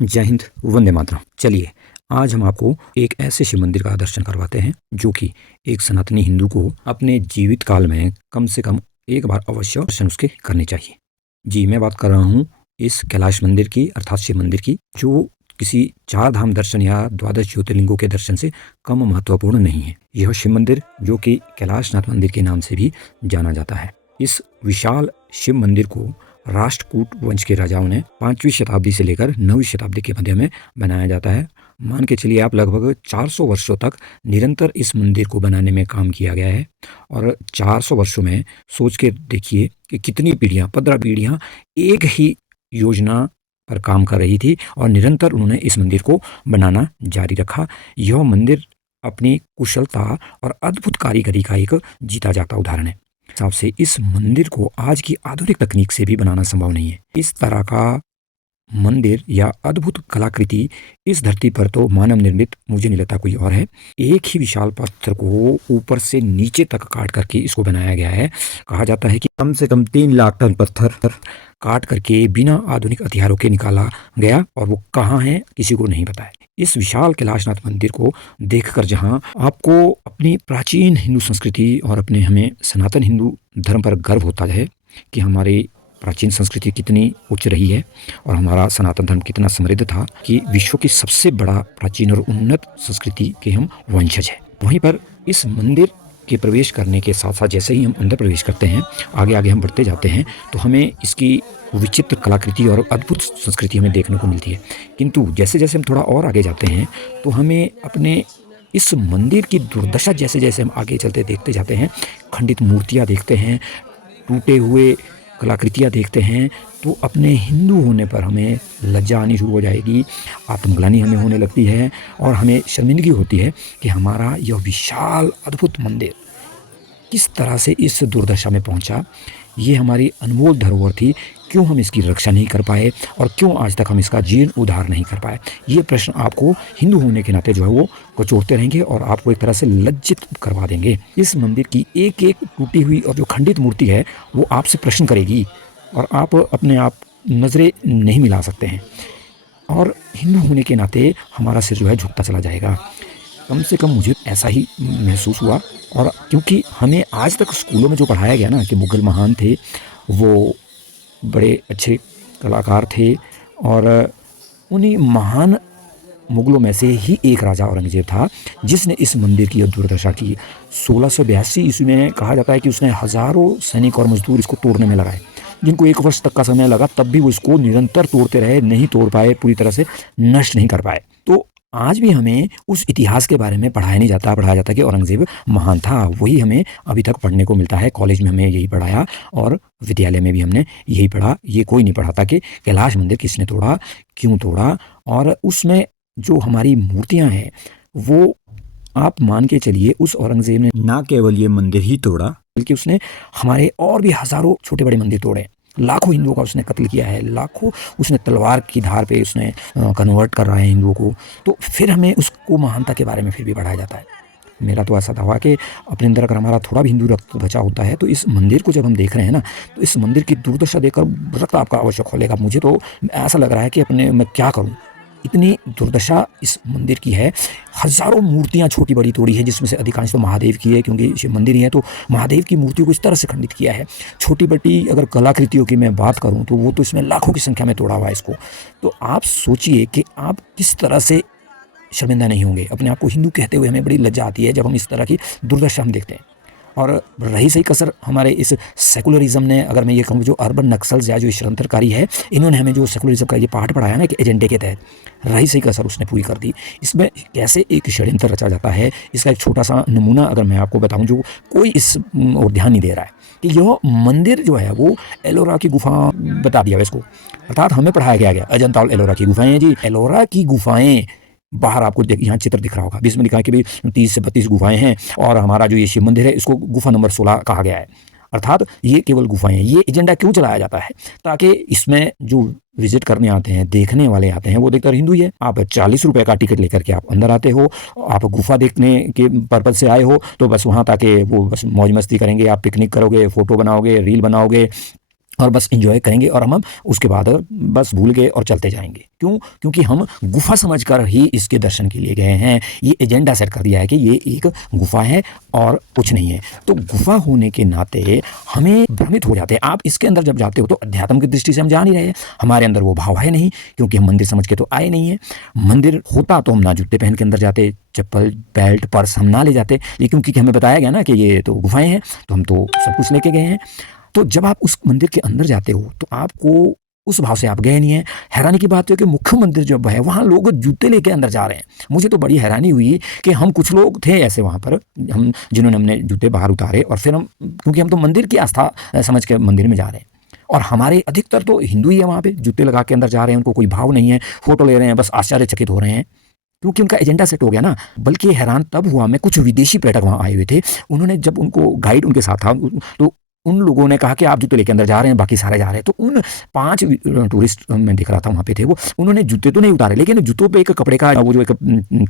जय हिंद, वंदे मातरम। चलिए, आज हम आपको एक ऐसे शिव मंदिर का दर्शन करवाते हैं जो कि एक सनातनी हिंदू को अपने जीवित काल में कम से कम एक बार अवश्य दर्शन उसके करने चाहिए। जी, मैं बात कर रहा हूँ इस कैलाश मंदिर की अर्थात शिव मंदिर की, जो किसी चार धाम दर्शन या द्वादश ज्योतिर्लिंगों के दर्शन से कम महत्वपूर्ण नहीं है। यह शिव मंदिर, जो कि कैलाशनाथ मंदिर के नाम से भी जाना जाता है, इस विशाल शिव मंदिर को राष्ट्रकूट वंश के राजाओं ने 5वीं शताब्दी से लेकर 9वीं शताब्दी के मध्य में बनाया जाता है। मान के चलिए आप, लगभग 400 वर्षों तक निरंतर इस मंदिर को बनाने में काम किया गया है। और 400 वर्षों में सोच के देखिए कि कितनी पीढ़ियां, 15 पीढ़ियां एक ही योजना पर काम कर रही थी और निरंतर उन्होंने इस मंदिर को बनाना जारी रखा। यह मंदिर अपनी कुशलता और अद्भुत कारीगरी का एक जीता जागता उदाहरण है। हिसाब से इस मंदिर को आज की आधुनिक तकनीक से भी बनाना संभव नहीं है। इस तरह का मंदिर या अद्भुत कलाकृति इस धरती पर तो मानव निर्मित मुझे नहीं लगता कोई और है। एक ही विशाल पत्थर को ऊपर से नीचे तक काट करके इसको बनाया गया है। कहा जाता है कि कम से कम 3 लाख टन पत्थर काट करके बिना आधुनिक हथियारों के निकाला गया, और वो कहाँ है किसी को नहीं पता है। इस विशाल कैलाशनाथ मंदिर को देखकर जहाँ आपको अपनी प्राचीन हिंदू संस्कृति और अपने हमें सनातन हिंदू धर्म पर गर्व होता है कि हमारी प्राचीन संस्कृति कितनी उच्च रही है और हमारा सनातन धर्म कितना समृद्ध था कि विश्व की सबसे बड़ा प्राचीन और उन्नत संस्कृति के हम वंशज हैं। वहीं पर इस मंदिर के प्रवेश करने के साथ साथ जैसे ही हम अंदर प्रवेश करते हैं, आगे आगे हम बढ़ते जाते हैं, तो हमें इसकी विचित्र कलाकृति और अद्भुत संस्कृति हमें देखने को मिलती है। किंतु जैसे जैसे हम थोड़ा और आगे जाते हैं तो हमें अपने इस मंदिर की दुर्दशा जैसे जैसे हम आगे चलते देखते जाते हैं, खंडित मूर्तियाँ देखते हैं, टूटे हुए कलाकृतियाँ देखते हैं, तो अपने हिंदू होने पर हमें लज्जा आनी शुरू हो जाएगी, आत्मग्लानि हमें होने लगती है और हमें शर्मिंदगी होती है कि हमारा यह विशाल अद्भुत मंदिर किस तरह से इस दुर्दशा में पहुंचा। ये हमारी अनमोल धरोहर थी, क्यों हम इसकी रक्षा नहीं कर पाए और क्यों आज तक हम इसका जीर्ण उद्धार नहीं कर पाए। ये प्रश्न आपको हिंदू होने के नाते जो है वो कचोटते रहेंगे और आपको एक तरह से लज्जित करवा देंगे। इस मंदिर की एक एक टूटी हुई और जो खंडित मूर्ति है वो आपसे प्रश्न करेगी और आप अपने आप नज़रें नहीं मिला सकते हैं, और हिंदू होने के नाते हमारा सिर जो है झुकता चला जाएगा। कम से कम मुझे ऐसा ही महसूस हुआ। और क्योंकि हमें आज तक स्कूलों में जो पढ़ाया गया ना कि मुगल महान थे, वो बड़े अच्छे कलाकार थे, और उन्हीं महान मुगलों में से ही एक राजा औरंगजेब था जिसने इस मंदिर की दुर्दशा की। 1682 ईस्वी में कहा जाता है कि उसने हज़ारों सैनिक और मजदूर इसको तोड़ने में लगाए, जिनको 1 वर्ष तक का समय लगा, तब भी वो इसको निरंतर तोड़ते रहे, नहीं तोड़ पाए, पूरी तरह से नष्ट नहीं कर पाए। तो आज भी हमें उस इतिहास के बारे में पढ़ाया जाता कि औरंगजेब महान था, वही हमें अभी तक पढ़ने को मिलता है। कॉलेज में हमें यही पढ़ाया और विद्यालय में भी हमने यही पढ़ा। ये कोई नहीं पढ़ाता कि कैलाश मंदिर किसने तोड़ा, क्यों तोड़ा। और उसमें जो हमारी मूर्तियाँ हैं वो आप मान के चलिए, उस औरंगजेब ने ना केवल ये मंदिर ही तोड़ा बल्कि उसने हमारे और भी हज़ारों छोटे बड़े मंदिर तोड़े। लाखों हिंदुओं का उसने कत्ल किया है, लाखों उसने तलवार की धार पे उसने कन्वर्ट कर रहा है हिंदुओं को। तो फिर हमें उसको महानता के बारे में फिर भी पढ़ाया जाता है। मेरा तो ऐसा दावा कि अपने अंदर अगर हमारा थोड़ा भी हिंदू रक्त बचा होता है तो इस मंदिर को जब हम देख रहे हैं ना, तो इस मंदिर की दुर्दशा देखकर रक्त आपका अवश्य खोलेगा। मुझे तो ऐसा लग रहा है कि अपने मैं क्या करूँ, इतनी दुर्दशा इस मंदिर की है। हज़ारों मूर्तियाँ छोटी बड़ी तोड़ी है, जिसमें से अधिकांश तो महादेव की है, क्योंकि शिव मंदिर ही है तो महादेव की मूर्तियों को इस तरह से खंडित किया है। छोटी बड़ी अगर कलाकृतियों की मैं बात करूँ तो वो तो इसमें लाखों की संख्या में तोड़ा हुआ है इसको। तो आप सोचिए कि आप किस तरह से शर्मिंदा नहीं होंगे। अपने आप को हिंदू कहते हुए हमें बड़ी लज्जा आती है जब हम इस तरह की दुर्दशा हम देखते हैं। और रही सही कसर हमारे इस सेकुलरिज्म ने, अगर मैं ये कहूँ जो अर्बन नक्सल्स या जो षड्यंत्रकारी है, इन्होंने हमें जो सेकुलरिज्म का ये पाठ पढ़ाया ना कि एजेंडे के तहत, रही सही कसर उसने पूरी कर दी। इसमें कैसे एक षड्यंत्र रचा जाता है, इसका एक छोटा सा नमूना अगर मैं आपको बताऊं, जो कोई इस और ध्यान नहीं दे रहा है, कि यह मंदिर जो है वो एलोरा की गुफा बता दिया इसको। अर्थात हमें पढ़ाया गया अजंता और एलोरा की गुफाएं हैं जी, एलोरा की गुफाएं बाहर आपको यहाँ चित्र दिख रहा होगा, इसमें लिखा है कि भाई 30 से 32 गुफाएं हैं, और हमारा जो ये शिव मंदिर है इसको गुफा नंबर 16 कहा गया है। अर्थात ये केवल गुफाएं हैं। ये एजेंडा क्यों चलाया जाता है? ताकि इसमें जो विजिट करने आते हैं, देखने वाले आते हैं, वो देखकर हिंदू ही है। आप 40 रुपए का टिकट लेकर के आप अंदर आते हो, आप गुफा देखने के पर्पज से आए हो, तो बस वहाँ ताकि वो बस मौज मस्ती करेंगे, आप पिकनिक करोगे, फोटो बनाओगे, रील बनाओगे, और बस एंजॉय करेंगे और हम उसके बाद बस भूल गए और चलते जाएंगे। क्यों? क्योंकि हम गुफा समझकर ही इसके दर्शन के लिए गए हैं। ये एजेंडा सेट कर दिया है कि ये एक गुफा है और कुछ नहीं है। तो गुफा होने के नाते हमें भ्रमित हो जाते हैं। आप इसके अंदर जब जाते हो तो अध्यात्म की दृष्टि से हम जा नहीं रहे हैं, हमारे अंदर वो भाव है नहीं, क्योंकि हम मंदिर समझ के तो आए नहीं हैं। मंदिर होता तो हम ना जूते पहन के अंदर जाते, चप्पल बेल्ट पर्स हम ना ले जाते, लेकिन क्योंकि हमें बताया गया ना कि ये तो गुफाएं हैं तो हम तो सब कुछ लेके गए हैं। तो जब आप उस मंदिर के अंदर जाते हो तो आपको उस भाव से आप गए नहीं हैं। हैरानी की बात है कि मुख्य मंदिर जब है वहाँ लोग जूते लेके अंदर जा रहे हैं। मुझे तो बड़ी हैरानी हुई कि हम कुछ लोग थे ऐसे वहाँ पर, हम जिन्होंने हमने जूते बाहर उतारे और फिर हम, क्योंकि हम तो मंदिर की आस्था समझ के मंदिर में जा रहे हैं, और हमारे अधिकतर तो हिंदू ही है वहाँ पे, जूते लगा के अंदर जा रहे हैं, उनको कोई भाव नहीं है, फोटो ले रहे हैं, बस आश्चर्यचकित हो रहे हैं क्योंकि उनका एजेंडा सेट हो गया ना। बल्कि हैरान तब हुआ मैं, कुछ विदेशी पर्यटक वहाँ आए हुए थे, उन्होंने जब उनको गाइड उनके साथ था तो उन लोगों ने कहा कि आप जूते लेके अंदर जा रहे हैं, बाकी सारे जा रहे हैं। तो उन 5 टूरिस्ट मैं दिख रहा था वहाँ पे थे, वो उन्होंने जूते तो नहीं उतारे, लेकिन जूतों पे एक कपड़े का वो जो एक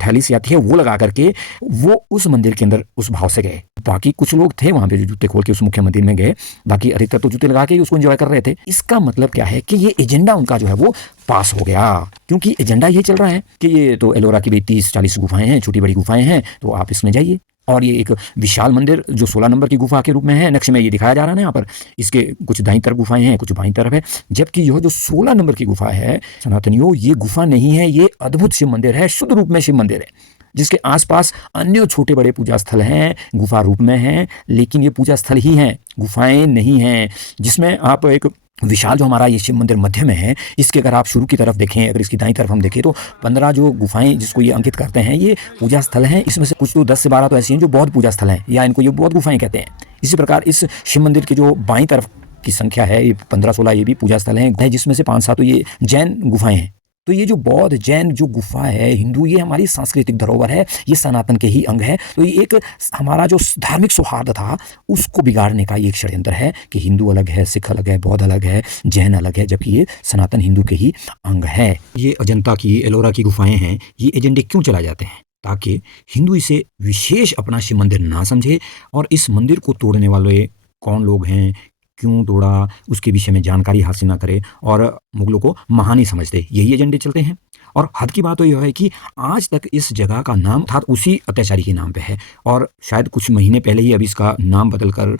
थैली सी आती है वो लगा करके वो उस मंदिर के अंदर उस भाव से गए। बाकी कुछ लोग थे वहाँ पे जो जूते खोल के उस मुख्य मंदिर में गए, बाकी अधिकतर तो जूते लगा के ही उसको एंजॉय कर रहे थे। इसका मतलब क्या है कि ये एजेंडा उनका जो है वो पास हो गया, क्योंकि एजेंडा ये चल रहा है कि ये तो एलोरा की भी 30-40 गुफाएं हैं, छोटी बड़ी गुफाएं हैं, तो आप इसमें जाइए। और ये एक विशाल मंदिर जो 16 नंबर की गुफा के रूप में है, नक्शे में ये दिखाया जा रहा है ना यहाँ पर, इसके कुछ दाईं तरफ गुफाएं हैं, कुछ बाईं तरफ है, जबकि यह जो 16 नंबर की गुफा है सनातनियों, ये गुफा नहीं है, ये अद्भुत शिव मंदिर है, शुद्ध रूप में शिव मंदिर है, जिसके आसपास अन्य छोटे बड़े पूजा स्थल हैं, गुफा रूप में हैं, लेकिन ये पूजा स्थल ही हैं, गुफाएं नहीं हैं। जिसमें आप एक विशाल जो हमारा ये शिव मंदिर मध्य में है, इसके अगर आप शुरू की तरफ देखें, अगर इसकी दाईं तरफ हम देखें तो 15 जो गुफाएं जिसको ये अंकित करते हैं ये पूजा स्थल हैं। इसमें से कुछ तो 10 से 12 तो ऐसी हैं जो बौद्ध पूजा स्थल हैं, या इनको ये बौद्ध गुफाएं कहते हैं। इसी प्रकार इस शिव मंदिर की जो बाईं तरफ की संख्या है, ये 15-16 ये भी पूजा स्थल हैं, जिसमें से 5-7 तो ये जैन गुफाएं हैं। तो ये जो बौद्ध जैन जो गुफा है हिंदू, ये हमारी सांस्कृतिक धरोहर है, ये सनातन के ही अंग है। तो ये एक हमारा जो धार्मिक सौहार्द था उसको बिगाड़ने का ये एक षड्यंत्र है कि हिंदू अलग है, सिख अलग है, बौद्ध अलग है, जैन अलग है, जबकि ये सनातन हिंदू के ही अंग है। ये अजंता की, एलोरा की गुफाएं हैं, ये एजेंडे क्यों चलाए जाते हैं? ताकि हिंदू इसे विशेष अपना शिव मंदिर ना समझे और इस मंदिर को तोड़ने वाले कौन लोग हैं, क्यों तोड़ा, उसके विषय में जानकारी हासिल ना करे और मुगलों को महानी समझते, यही एजेंडे चलते हैं। और हद की बात तो यह है कि आज तक इस जगह का नाम था उसी अत्याचारी के नाम पे है, और शायद कुछ महीने पहले ही अभी इसका नाम बदलकर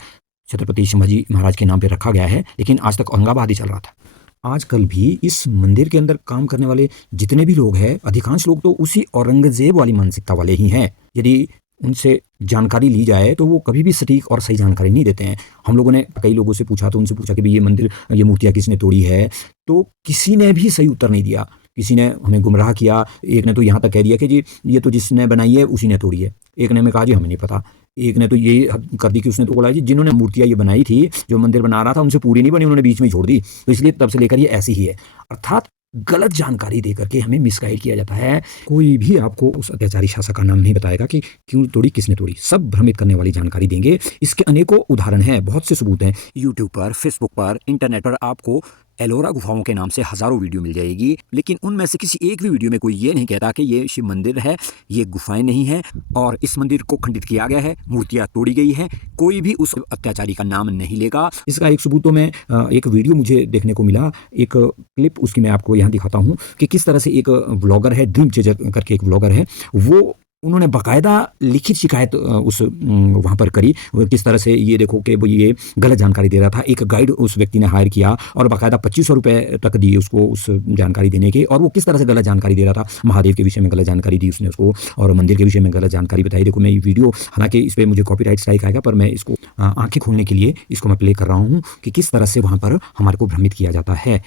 छत्रपति शिवाजी महाराज के नाम पे रखा गया है, लेकिन आज तक औरंगाबाद ही चल रहा था। आजकल भी इस मंदिर के अंदर काम करने वाले जितने भी लोग हैं, अधिकांश लोग तो उसी औरंगजेब वाली मानसिकता वाले ही हैं। यदि उनसे जानकारी ली जाए तो वो कभी भी सटीक और सही जानकारी नहीं देते हैं। हम लोगों ने कई लोगों से पूछा, तो उनसे पूछा कि भाई ये मंदिर, ये मूर्तियाँ किसने तोड़ी है, तो किसी ने भी सही उत्तर नहीं दिया। किसी ने हमें गुमराह किया, एक ने तो यहाँ तक कह दिया कि जी ये तो जिसने बनाई है उसी ने तोड़ी है। एक ने हमें कहा जी हमें नहीं पता। एक ने तो ये कर दी कि उसने तो बोला जी जिन्होंने मूर्तियाँ ये बनाई थी, जो मंदिर बना रहा था, उनसे पूरी नहीं बनी, उन्होंने बीच में छोड़ दी, तो इसलिए तब से लेकर ये ऐसी ही है। अर्थात गलत जानकारी देकर के हमें मिसगाइड किया जाता है। कोई भी आपको उस अत्याचारी शासक का नाम नहीं बताएगा कि क्यों तोड़ी, किसने तोड़ी, सब भ्रमित करने वाली जानकारी देंगे। इसके अनेकों उदाहरण हैं, बहुत से सबूत हैं। यूट्यूब पर, फेसबुक पर, इंटरनेट पर आपको एलोरा गुफाओं के नाम से हजारों वीडियो मिल जाएगी, लेकिन उनमें से किसी एक भी वीडियो में कोई ये नहीं कहता कि ये शिव मंदिर है, ये गुफाएं नहीं है और इस मंदिर को खंडित किया गया है, मूर्तियां तोड़ी गई हैं। कोई भी उस अत्याचारी का नाम नहीं लेगा। इसका एक सबूत तो मैं, एक वीडियो मुझे देखने को मिला, एक क्लिप उसकी मैं आपको यहाँ दिखाता हूँ कि किस तरह से एक ब्लॉगर है, ड्रीम चेजर करके एक ब्लॉगर है, वो उन्होंने बाकायदा लिखित शिकायत उस वहाँ पर करी। किस तरह से ये देखो कि वो ये गलत जानकारी दे रहा था। एक गाइड उस व्यक्ति ने हायर किया और बाकायदा 2500 रुपये तक दिए उसको उस जानकारी देने के, और वो किस तरह से गलत जानकारी दे रहा था। महादेव के विषय में गलत जानकारी दी उसने उसको, और मंदिर के विषय में गलत जानकारी बताई। देखो मैं ये वीडियो, हालांकि इस पर मुझे कॉपीराइट स्ट्राइक आएगा, पर मैं इसको आंखें खोलने के लिए इसको मैं प्ले कर रहा हूँ कि किस तरह से वहाँ पर हमारे को भ्रमित किया जाता है।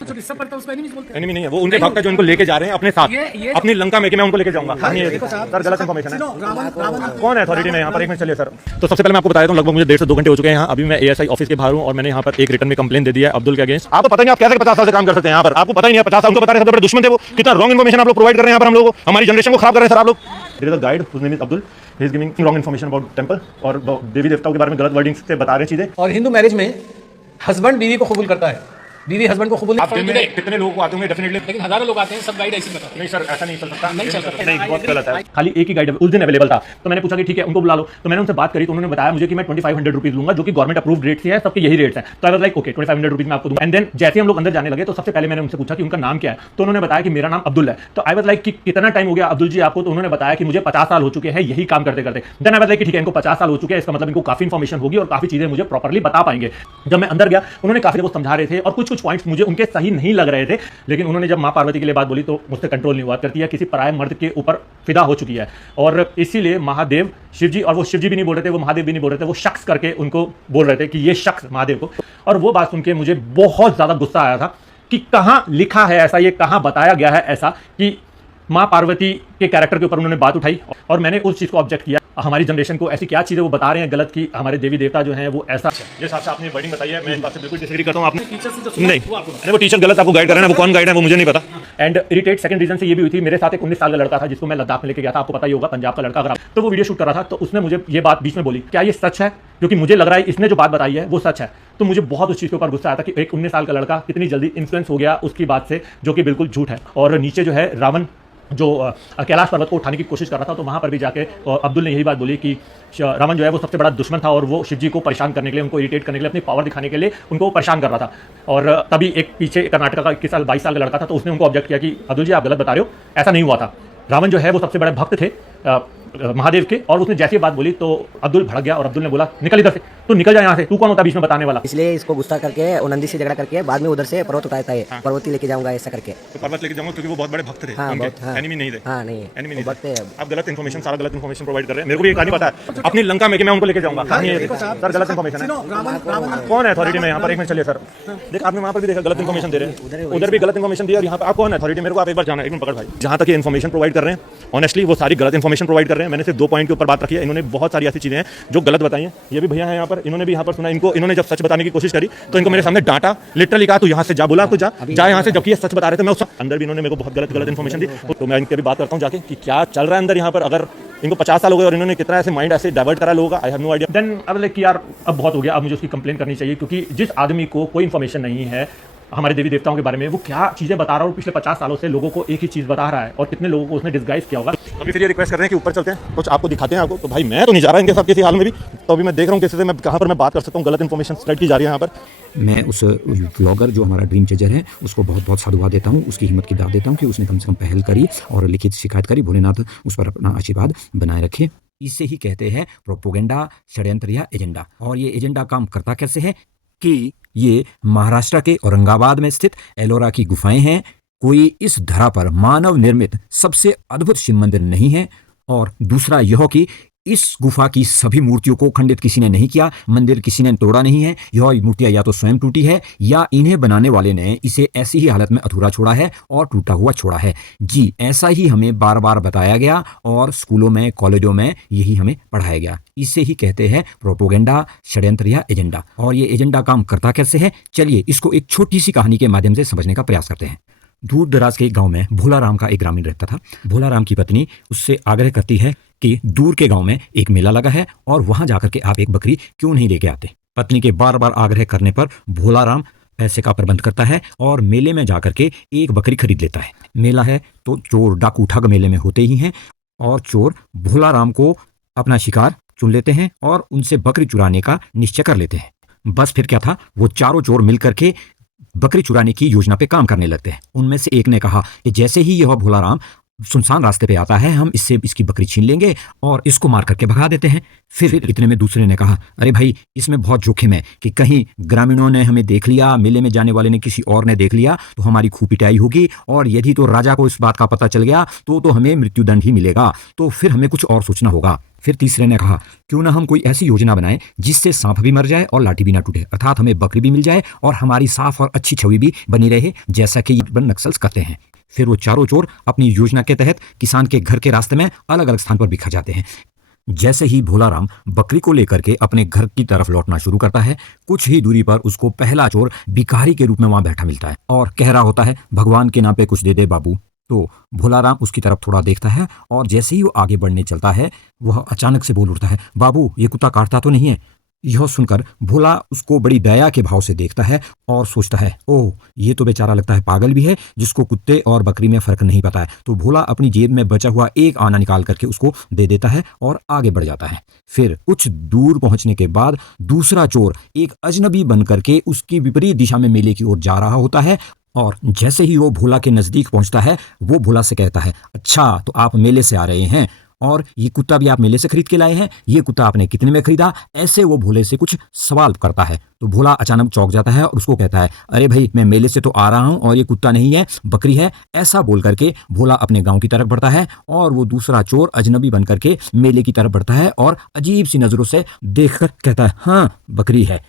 एनिमी नहीं है वो, उनके भक्त जो इनको लेके जा रहे हैं अपने साथ, अपनी लंका में कि मैं उनको लेके जाऊंगा। सर गलत इन्फॉर्मेशन है। कौन है अथॉरिटी में यहाँ पर? एक मिनट चलिए सर। तो सबसे पहले मैं आपको बता देता हूँ, लगभग मुझे 1.5 से 2 घंटे हो चुके हैं यहाँ। अभी मैं एएसआई ऑफिस के बाहर हूँ और मैंने यहाँ पर एक रिटर्न में कंप्लेंट दे दिया है अब्दुल के अगेंस्ट। आपको पता नहीं आप कैसे 50 साल से काम कर सकते हैं यहाँ पर? आपको पता ही नहीं है 50 साल उनको बता रहे हैं, सबसे बड़े दुश्मन थे वो। कितना रॉन्ग इन्फॉर्मेशन आप लोग प्रोवाइड कर रहे हैं यहाँ पर हम लोगों को, हमारी जनरेशन को खराब कर रहे हैं सर आप लोग। There is a guide whose name is Abdul, he is giving wrong information about temple और देवी देवताओं के बारे में गलत वर्डिंग्स से बता रहे चीजें। और हिंदू मैरिज में हस्बैंड बीवी को कबूल करता है, बीवी हस्बैंड को खूब आप दिन में कितने लोगों को आते होंगे डेफिनेटली, लेकिन हजारों लोग आते हैं, सब गाइड ऐसी बताते हैं। नहीं सर ऐसा नहीं चल सकता, नहीं चल सकता। नहीं बहुत गलत है। खाली एक ही गाइड उस दिन अवेलेबल था, तो मैंने पूछा कि ठीक है उनको बुला लो, तो मैंने उनसे बात करी तो उन्होंने बताया मुझे कि मैं 2500 रुपीज लूंगा, जो कि गवर्नमेंट अप्रूव्ड रेट्स ही है, सबके यही रेट्स हैं। तो I was like okay 2500 rupees मैं आपको दूंगा। एंड देन जैसे हम लोग अंदर जाने लगे तो सबसे पहले मैंने उनसे पूछा कि उनका नाम क्या है, तो उन्होंने बताया कि मेरा नाम अब्दुल है। तो आई वाज लाइक कि कितना टाइम हो गया अब्दुल जी आपको, तो उन्होंने बताया कि मुझे 50 साल हो चुके हैं यही काम करते करते। देन आई वाज लाइक कि ठीक है इनको 50 साल हो चुके हैं, इसका मतलब इनको काफी इंफॉर्मेशन होगी और काफी चीजें मुझे प्रॉपर्ली बता पाएंगे। जब मैं अंदर गया उन्होंने काफी वो समझा रहे थे और कुछ कुछ पॉइंट्स मुझे उनके सही नहीं लग रहे थे, लेकिन उन्होंने जब मां पार्वती के लिए बात बोली तो मुझसे कंट्रोल नहीं हुआ। करती है किसी पराये मर्द के ऊपर फिदा हो चुकी है, और इसीलिए महादेव शिव जी, और वो शिव जी भी नहीं बोल रहे थे, वो महादेव भी नहीं बोल रहे थे, वो शख्स करके उनको बोल रहे थे कि ये शख्स महादेव को। और वो बात सुन के मुझे बहुत ज्यादा गुस्सा आया था कि कहां लिखा है ऐसा, ये कहां बताया गया है ऐसा कि मां पार्वती के कैरेक्टर के ऊपर उन्होंने बात उठाई। और मैंने उस चीज को ऑब्जेक्ट किया, हमारी जनरेशन को ऐसी क्या चीजें वो बता रहे हैं गलत की हमारे देवी देवता जो हैं वो ऐसा। जिस हिसाब से आपने वर्डिंग बताई है मैं इस बात से बिल्कुल डिसएग्री करता हूं। आपने नहीं, वो टीचर गलत आपको गाइड कर रहे हैं, वो कौन गाइड है वो मुझे नहीं पता। एंड इरिटेट सेकंड रीजन से ये भी हुई थी, मेरे साथ एक 19 साल का लड़का था जिसको मैं लद्दाख में लेके गया था, आपको पता ही होगा पंजाब का लड़का, अगर तो वो वीडियो शूट कर रहा था, तो उसने मुझे ये बात बीच में बोली, क्या ये सच है, क्योंकि मुझे लग रहा है इसने जो बात बताई है वो सच है। तो मुझे बहुत उस चीज के ऊपर गुस्सा आया था कि एक 19 साल का लड़का कितनी जल्दी इन्फ्लुएंस हो गया उसकी बात से, जो कि बिल्कुल झूठ है। और नीचे जो है रावण जो कैलाश पर्वत को उठाने की कोशिश कर रहा था, तो वहां पर भी जाके अब्दुल ने यही बात बोली कि रावण जो है वो सबसे बड़ा दुश्मन था और वो शिव जी को परेशान करने के लिए, उनको इरिटेट करने के लिए, अपनी पावर दिखाने के लिए उनको परेशान कर रहा था। और तभी एक पीछे कर्नाटक का 21 साल 22 साल का लड़का था, तो उसने उनको ऑब्जेक्ट किया कि अब्दुल जी आप गलत बता रहे हो, ऐसा नहीं हुआ था। रावण जो है वो सबसे बड़े भक्त थे महादेव के, और उसने जैसी बात बोली तो अब्दुल भड़क गया और अब्दुल ने बोला निकल इधर से, तू निकल जा यहाँ से, तू कौन होता बीच में बताने वाला। इसलिए इसको गुस्सा करके और नंदी से झगड़ा करके बाद में उधर से पर्वत उठाता है। हाँ। पर्वती लेके जाऊंगा ऐसा करके, तो पर्वत लेके जाऊंगा क्योंकि वो बहुत बड़े भक्त थे। हाँ, एनिमी नहीं थे। हाँ नहीं एनिमी नहीं भक्त है। आप गलत इन्फॉर्मेशन, सारा गलत इन्फॉर्मेशन प्रोवाइड कर रहे हैं। मेरे को भी ये कहानी पता है अपनी लंका में कि मैं उनको लेके जाऊंगा, सर गलत इन्फॉर्मेशन है। कौन है अथॉरिटी में यहाँ पर, एक मिनट चलिए सर, देख आपने वहाँ पर भी देखा गलत इन्फॉर्मेशन दे रहे हैं, उधर भी गलत इन्फॉर्मेशन दिया, और यहाँ पर आप कौन है अथॉरिटी, मेरे को आप एक बार जाना, एक मिनट पकड़ भाई। जहाँ तक ये इन्फॉर्मेशन प्रोवाइड कर रहे हैं ऑनेस्टली वो सारी गलत इन्फॉर्मेशन प्रोवाइड कर रहे हैं। मैंने सिर्फ 2 पॉइंट के ऊपर बात रखी है, इन्होंने बहुत सारी ऐसी चीजें हैं जो गलत बताई हैं। ये भी भैया हैं यहाँ पर, इन्होंने भी यहाँ पर सुना, इन्होंने जब सच बताने की कोशिश करी तो इनको मेरे सामने डांटा, लिटरली कहा तू यहाँ से जा, बोला तो जा यहाँ से, जबकि ये सच बता रहे थे। मैं उस अंदर भी इन्होंने मेरे को बहुत गलत इन्फॉर्मेशन दी, तो मैं इनकी भी बात करता हूँ जाके कि क्या चल रहा है अंदर यहाँ पर। अगर इनको 50 साल हो गए और इन्होंने कितना ऐसे माइंड ऐसे डाइवर्ट करा लोगों का, I have no idea. Then अब लाइक यार अब बहुत हो गया, अब मुझे उसकी कंप्लेन करनी चाहिए, क्योंकि जिस आदमी को कोई इन्फॉर्मेशन नहीं है हमारे देवी देवताओं के बारे में, वो क्या चीजें बता रहा है और पिछले 50 सालों से लोगों को एक ही चीज बता रहा है, और कितने लोगों को उसने डिस्गाइज किया होगा। अभी फिर ये रिक्वेस्ट कर रहे हैं कि ऊपर चलते हैं, कुछ आपको दिखाते हैं आपको। तो भाई मैं तो नहीं जा रहा इनके साथ किसी हाल में भी, तो अभी मैं देख रहा हूँ किसी से मैं कहाँ पर मैं बात कर सकता हूँ। गलत इन्फॉर्मेशन स्प्रेड की जा रही है यहाँ पर। मैं उस व्लॉगर जो हमारा ड्रीम चेजर है उसको बहुत बहुत साधुवाद देता हूँ, उसकी हिम्मत की दाद देता हूँ कि उसने कम से कम पहल करी और लिखित शिकायत करी। भोलेनाथ उस पर अपना आशीर्वाद बनाए रखे। इसे ही कहते हैं प्रोपोगेंडा, षड्यंत्र या एजेंडा। और ये एजेंडा काम करता कैसे है कि ये महाराष्ट्र के औरंगाबाद में स्थित एलोरा की गुफाएं हैं। कोई इस धरा पर मानव निर्मित सबसे अद्भुत शिव मंदिर नहीं है। और दूसरा यह कि इस गुफा की सभी मूर्तियों को खंडित किसी ने नहीं किया, मंदिर किसी ने तोड़ा नहीं है। यह मूर्तियां या तो स्वयं टूटी है या इन्हें बनाने वाले ने इसे ऐसी ही हालत में अधूरा छोड़ा है और टूटा हुआ छोड़ा है। जी ऐसा ही हमें बार बार बताया गया और स्कूलों में कॉलेजों में यही हमें पढ़ाया गया। इसे ही कहते हैं प्रोपोगेंडा, षड्यंत्र या एजेंडा। और ये एजेंडा काम करता कैसे है, चलिए इसको एक छोटी सी कहानी के माध्यम से समझने का प्रयास करते हैं। दूर दराज के एक गांव में भोला राम का एक ग्रामीण रहता था। भोला राम की पत्नी उससे आग्रह करती है कि दूर के गांव में एक मेला लगा है और वहां जाकर के आप एक बकरी क्यों नहीं लेके आते। पत्नी के बार बार आग्रह करने पर भोला राम पैसे का प्रबंध करता है और मेले में जाकर के एक बकरी खरीद लेता है। मेला है तो चोर डाकू ठग मेले में होते ही हैं और चोर भोला राम को अपना शिकार चुन लेते हैं और उनसे बकरी चुराने का निश्चय कर लेते हैं। बस फिर क्या था, वो चारों चोर मिलकर के बकरी चुराने की योजना पे काम करने लगते हैं। उनमें से एक ने कहा कि जैसे ही यह भोला राम सुनसान रास्ते पे आता है हम इससे इसकी बकरी छीन लेंगे और इसको मार करके भगा देते हैं। फिर इतने में दूसरे ने कहा अरे भाई इसमें बहुत जोखिम है कि कहीं ग्रामीणों ने हमें देख लिया, मेले में जाने वाले ने किसी और ने देख लिया तो हमारी खूब पिटाई होगी, और यदि तो राजा को इस बात का पता चल गया तो हमें मृत्युदंड ही मिलेगा, तो फिर हमें कुछ और सोचना होगा। फिर तीसरे ने कहा क्यों ना हम कोई ऐसी योजना बनाएं जिससे सांप भी मर जाए और लाठी भी ना टूटे, अर्थात हमें बकरी भी मिल जाए और हमारी साफ और अच्छी छवि भी बनी रहे, जैसा कि नक्सल्स करते हैं। फिर वो चारों चोर अपनी योजना के तहत किसान के घर के रास्ते में अलग अलग स्थान पर बिखर जाते हैं। जैसे ही भोला राम बकरी को लेकर के अपने घर की तरफ लौटना शुरू करता है, कुछ ही दूरी पर उसको पहला चोर भिखारी के रूप में वहां बैठा मिलता है और कह रहा होता है भगवान के नाम पे कुछ दे दे बाबू। तो भोला राम उसकी तरफ थोड़ा देखता है और जैसे ही वो आगे बढ़ने चलता है वह अचानक से बोल उठता है बाबू ये कुत्ता काटता तो नहीं है। यह सुनकर भोला उसको बड़ी दया के भाव से देखता है और सोचता है, ओह ये तो बेचारा लगता है पागल भी है, जिसको कुत्ते और बकरी में फर्क नहीं पता है। तो भोला अपनी जेब में बचा हुआ एक आना निकाल करके उसको दे देता है और आगे बढ़ जाता है। फिर कुछ दूर पहुंचने के बाद दूसरा चोर एक अजनबी बन करके उसकी विपरीत दिशा में मेले की ओर जा रहा होता है और जैसे ही वो भोला के नजदीक पहुंचता है वो भोला से कहता है, अच्छा तो आप मेले से आ रहे हैं और ये कुत्ता भी आप मेले से खरीद के लाए हैं, ये कुत्ता आपने कितने में खरीदा? ऐसे वो भोले से कुछ सवाल करता है। तो भोला अचानक चौंक जाता है और उसको कहता है, अरे भाई मैं मेले से तो आ रहा हूं और ये कुत्ता नहीं है बकरी है। ऐसा बोल करके भोला अपने गांव की तरफ बढ़ता है और वो दूसरा चोर अजनबी बन करके मेले की तरफ बढ़ता है और अजीब सी नजरों से देखकर कहता है, हाँ बकरी है।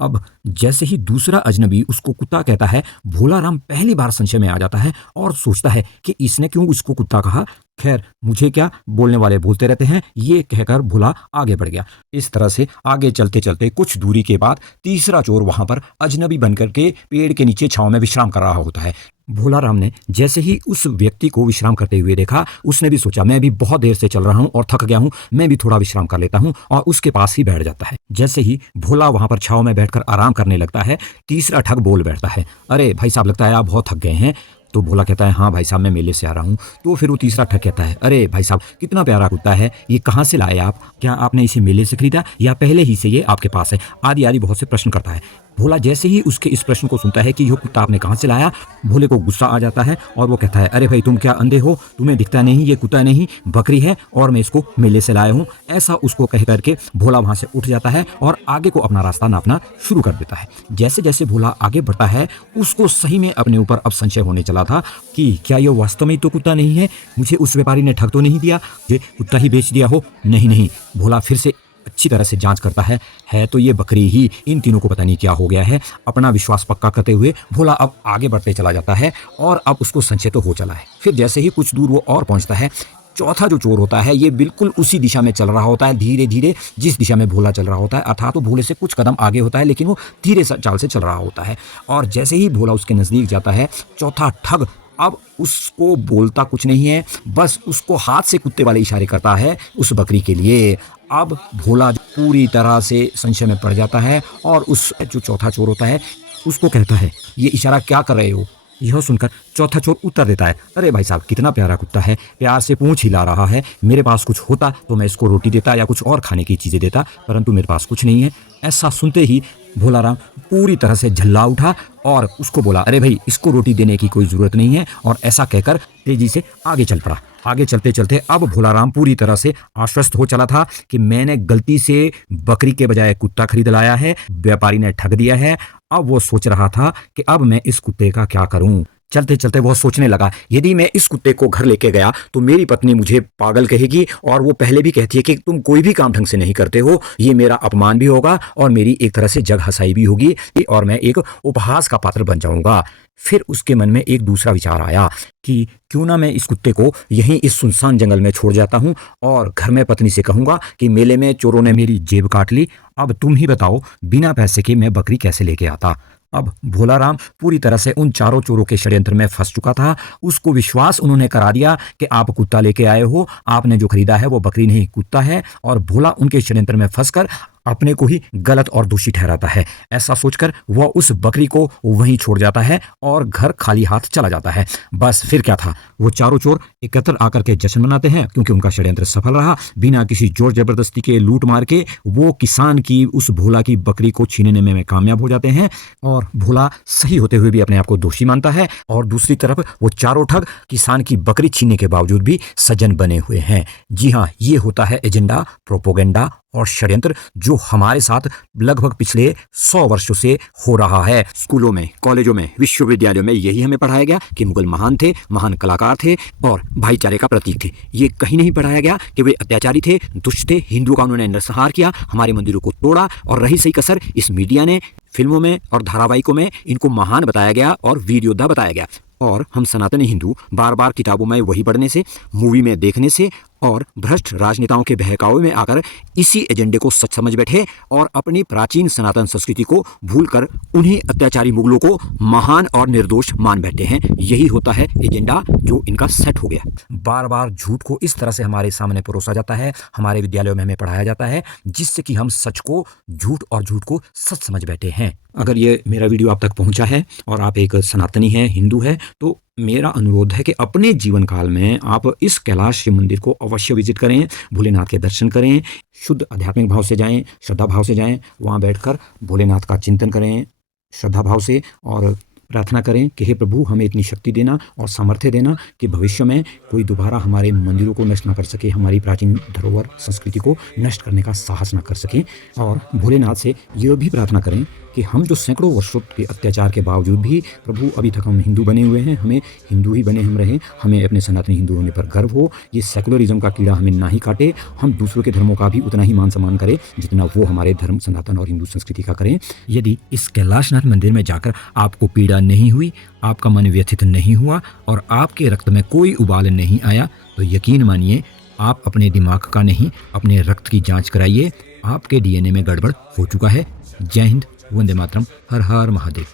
अब जैसे ही दूसरा अजनबी उसको कुत्ता कहता है, भोला राम पहली बार संशय में आ जाता है और सोचता है कि इसने क्यों उसको कुत्ता कहा। खैर मुझे क्या, बोलने वाले बोलते रहते हैं, ये कहकर भोला आगे बढ़ गया। इस तरह से आगे चलते चलते कुछ दूरी के बाद तीसरा चोर वहां पर अजनबी बनकर के पेड़ के नीचे छांव में विश्राम कर रहा होता है। भोला राम ने जैसे ही उस व्यक्ति को विश्राम करते हुए देखा, उसने भी सोचा मैं भी बहुत देर से चल रहा हूं और थक गया हूं, मैं भी थोड़ा विश्राम कर लेता हूं और उसके पास ही बैठ जाता है। जैसे ही भोला वहां पर छांव में बैठकर आराम करने लगता है, तीसरा ठग बोल बैठता है, अरे भाई साहब लगता है आप बहुत थक गए हैं। तो भोला कहता है, हाँ भाई साहब मैं मेले से आ रहा हूँ। तो फिर वो तीसरा ठग कहता है, अरे भाई साहब कितना प्यारा कुत्ता है, ये कहाँ से लाए आप? क्या आपने इसे मेले से खरीदा या पहले ही से ये आपके पास है? आदि आदि बहुत से प्रश्न करता है। भोला जैसे ही उसके इस प्रश्न को सुनता है कि यह कुत्ता आपने कहाँ से लाया, भोले को गुस्सा आ जाता है और वो कहता है, अरे भाई तुम क्या अंधे हो, तुम्हें दिखता नहीं ये कुत्ता नहीं बकरी है और मैं इसको मेले से लाया हूँ। ऐसा उसको कह करके भोला वहां से उठ जाता है और आगे को अपना रास्ता नापना शुरू कर देता है। जैसे जैसे भोला आगे बढ़ता है, उसको सही में अपने ऊपर अब संशय होने चला था कि क्या यह वास्तव में तो कुत्ता नहीं है, मुझे उस व्यापारी ने ठग तो नहीं दिया, ये कुत्ता ही बेच दिया हो। नहीं, भोला फिर से अच्छी तरह से जांच करता है तो ये बकरी ही। इन तीनों को पता नहीं क्या हो गया है। अपना विश्वास पक्का करते हुए भोला अब आगे बढ़ते चला जाता है और अब उसको संशय तो हो चला है। फिर जैसे ही कुछ दूर वो और पहुंचता है, चौथा जो चोर होता है ये बिल्कुल उसी दिशा में चल रहा होता है, धीरे धीरे जिस दिशा में भोला चल रहा होता है, अर्थात तो भोले से कुछ कदम आगे होता है लेकिन वो धीरे चाल से चल रहा होता है। और जैसे ही भोला उसके नजदीक जाता है, चौथा ठग अब उसको बोलता कुछ नहीं है, बस उसको हाथ से कुत्ते वाले इशारे करता है उस बकरी के लिए। अब भोला पूरी तरह से संशय में पड़ जाता है और उस जो चौथा चोर होता है उसको कहता है, ये इशारा क्या कर रहे हो? यह सुनकर चौथा चोर उत्तर देता है, अरे भाई साहब कितना प्यारा कुत्ता है, प्यार से पूंछ हिला रहा है, मेरे पास कुछ होता तो मैं इसको रोटी देता या कुछ और खाने की चीज़ें देता, परंतु मेरे पास कुछ नहीं है। ऐसा सुनते ही भोला राम पूरी तरह से झल्ला उठा और उसको बोला, अरे भाई इसको रोटी देने की कोई ज़रूरत नहीं है, और ऐसा कहकर तेजी से आगे चल पड़ा। आगे चलते चलते अब भोला राम पूरी तरह से आश्वस्त हो चला था कि मैंने गलती से बकरी के बजाय कुत्ता खरीद लाया है, व्यापारी ने ठग दिया है। अब वो सोच रहा था कि अब मैं इस कुत्ते का क्या करूं। चलते चलते वह सोचने लगा, यदि मैं इस कुत्ते को घर लेके गया तो मेरी पत्नी मुझे पागल कहेगी और वो पहले भी कहती है कि तुम कोई भी काम ढंग से नहीं करते हो, ये मेरा अपमान भी होगा और मेरी एक तरह से जग हंसाई भी होगी और मैं एक उपहास का पात्र बन जाऊंगा। फिर उसके मन में एक दूसरा विचार आया कि क्यों ना मैं इस कुत्ते को यहीं इस सुनसान जंगल में छोड़ जाता हूं और घर में पत्नी से कहूंगा कि मेले में चोरों ने मेरी जेब काट ली, अब तुम ही बताओ बिना पैसे के मैं बकरी कैसे लेके आता। अब भोला राम पूरी तरह से उन चारों चोरों के षड्यंत्र में फंस चुका था। उसको विश्वास उन्होंने करा दिया कि आप कुत्ता लेके आए हो, आपने जो खरीदा है वो बकरी नहीं कुत्ता है, और भोला उनके षड्यंत्र में फंसकर अपने को ही गलत और दोषी ठहराता है। ऐसा सोचकर वह उस बकरी को वहीं छोड़ जाता है और घर खाली हाथ चला जाता है। बस फिर क्या था, वो चारों चोर एकत्र आकर के जश्न मनाते हैं क्योंकि उनका षड्यंत्र सफल रहा। बिना किसी जोर जबरदस्ती के लूट मार के वो किसान की उस भोला की बकरी को छीनने में कामयाब हो जाते हैं और भोला सही होते हुए भी अपने आप को दोषी मानता है, और दूसरी तरफ वो चारों ठग किसान की बकरी छीनने के बावजूद भी सज्जन बने हुए हैं। जी हाँ, ये होता है एजेंडा, प्रोपोगेंडा और षड्यंत्र जो हमारे साथ लगभग पिछले 100 वर्षों से हो रहा है। स्कूलों में, कॉलेजों में, विश्वविद्यालयों में यही हमें पढ़ाया गया कि मुगल महान थे, महान कलाकार थे और भाईचारे का प्रतीक थे। ये कहीं नहीं पढ़ाया गया कि वे अत्याचारी थे, दुष्ट थे, हिंदुओं का उन्होंने नरसंहार किया, हमारे मंदिरों को तोड़ा, और रही सही कसर इस मीडिया ने, फिल्मों में और धारावाहिकों में इनको महान बताया गया और वीर योद्धा बताया गया। और हम सनातनी हिंदू बार बार किताबों में वही पढ़ने से, मूवी में देखने से और भ्रष्ट राजनेताओं के बहकावे में आकर इसी एजेंडे को सच समझ बैठे और अपनी प्राचीन सनातन संस्कृति को भूलकर उन्हीं अत्याचारी मुगलों को महान और निर्दोष मान बैठे हैं। यही होता है एजेंडा जो इनका सेट हो गया। बार बार झूठ को इस तरह से हमारे सामने परोसा जाता है, हमारे विद्यालयों में हमें पढ़ाया जाता है, जिससे कि हम सच को झूठ और झूठ को सच समझ बैठे हैं। अगर ये मेरा वीडियो आप तक पहुंचा है और आप एक सनातनी हैं, हिंदू है, तो मेरा अनुरोध है कि अपने जीवन काल में आप इस कैलाश शिव मंदिर को अवश्य विजिट करें, भोलेनाथ के दर्शन करें, शुद्ध आध्यात्मिक भाव से जाएं, श्रद्धा भाव से जाएं, वहाँ बैठकर भोलेनाथ का चिंतन करें श्रद्धा भाव से और प्रार्थना करें कि हे प्रभु हमें इतनी शक्ति देना और सामर्थ्य देना कि भविष्य में कोई दोबारा हमारे मंदिरों को नष्ट ना कर सके, हमारी प्राचीन धरोहर संस्कृति को नष्ट करने का साहस ना कर सके। और भोलेनाथ से यह भी प्रार्थना करें कि हम जो सैकड़ों वर्षों के अत्याचार के बावजूद भी प्रभु अभी तक हम हिंदू बने हुए हैं, हमें हिंदू ही बने हम रहें, हमें अपने सनातनी हिंदू होने पर गर्व हो, ये सेकुलरिज्म का कीड़ा हमें ना ही काटे, हम दूसरों के धर्मों का भी उतना ही मान सम्मान करें जितना वो हमारे धर्म सनातन और हिंदू संस्कृति का करें। यदि इस कैलाशनाथ मंदिर में जाकर आपको पीड़ा नहीं हुई, आपका मन व्यथित नहीं हुआ और आपके रक्त में कोई उबाल नहीं आया, तो यकीन मानिए आप अपने दिमाग का नहीं, अपने रक्त की जांच कराइए, आपके DNA में गड़बड़ हो चुका है। जय हिंद, वंदे मातरम, हर हर महादेव।